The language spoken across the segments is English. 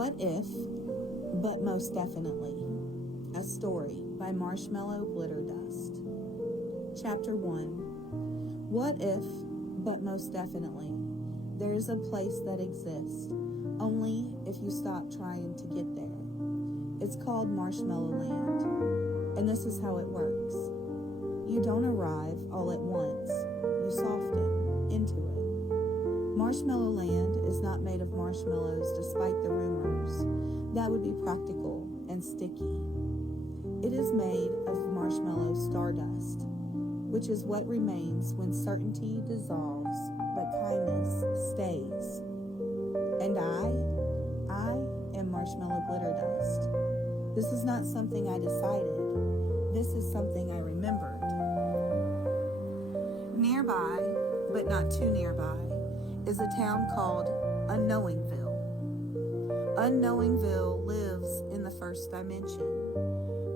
What if, but most definitely. A story by Marshmallow Glitter Dust. Chapter 1. What if, but most definitely, there is a place that exists, only if you stop trying to get there. It's called Marshmallow Land, and this is how it works. You don't arrive all at once, you soften into it. Marshmallow Land is not made of marshmallows despite the rumors. That would be practical and sticky. It is made of marshmallow stardust, which is what remains when certainty dissolves, but kindness stays. And I am marshmallow glitter dust. This is not something I decided. This is something I remembered. Nearby, but not too nearby, is a town called Unknowingville. Unknowingville lives in the first dimension,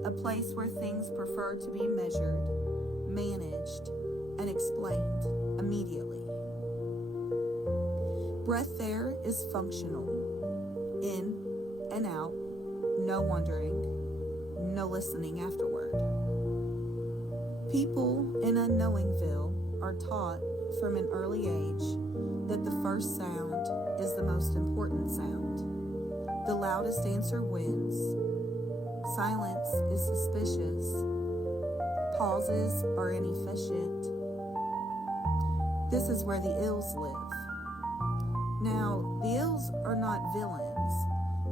a place where things prefer to be measured, managed, and explained immediately. Breath there is functional, in and out, no wondering, no listening afterward. People in Unknowingville are taught from an early age that the first sound is the most important sound. The loudest answer wins. Silence is suspicious. Pauses are inefficient. This is where the ills live. Now, the ills are not villains.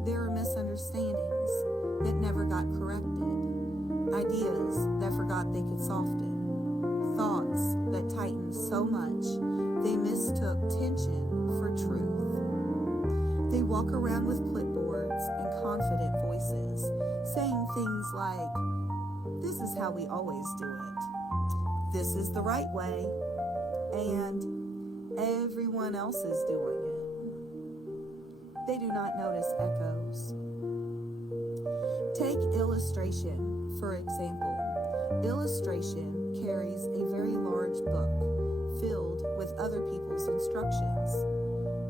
There are misunderstandings that never got corrected. Ideas that forgot they could soften. Thoughts that tightened so much they mistook tension for truth. They walk around with clipboards and confident voices, saying things like, "This is how we always do it. This is the right way. And everyone else is doing it." They do not notice echoes. Take illustration, for example. Illustration carries a very large book filled with other people's instructions.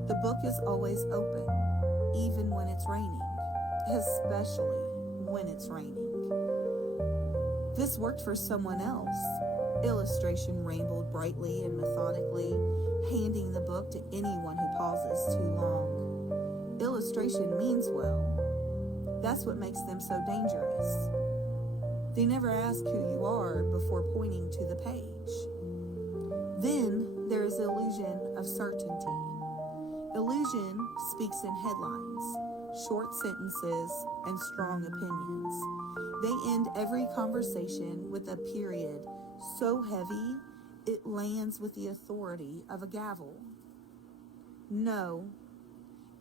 The book is always open, even when it's raining, especially when it's raining. This worked for someone else. Illustration rainbowed brightly and methodically, handing the book to anyone who pauses too long. Illustration means well. That's what makes them so dangerous. They never ask who you are before pointing to the page. Then there is illusion of certainty. Illusion speaks in headlines, short sentences, and strong opinions. They end every conversation with a period so heavy it lands with the authority of a gavel. No,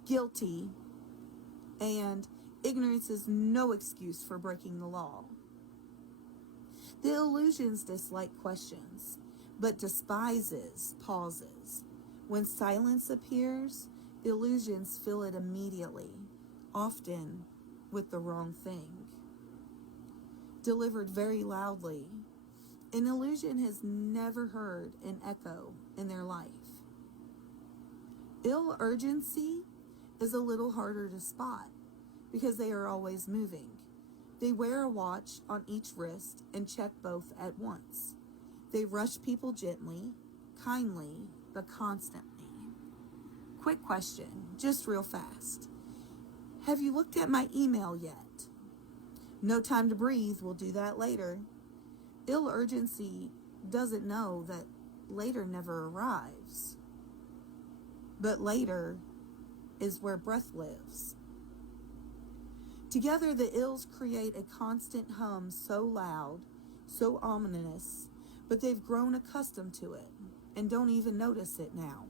guilty, and ignorance is no excuse for breaking the law. The illusions dislike questions, but despises pauses. When silence appears, the illusions fill it immediately, often with the wrong thing. Delivered very loudly, an illusion has never heard an echo in their life. Ill urgency is a little harder to spot because they are always moving. They wear a watch on each wrist and check both at once. They rush people gently, kindly, but constantly. Quick question, just real fast. Have you looked at my email yet? No time to breathe, we'll do that later. Ill urgency doesn't know that later never arrives. But later is where breath lives. Together, the ills create a constant hum so loud, so ominous, but they've grown accustomed to it and don't even notice it now.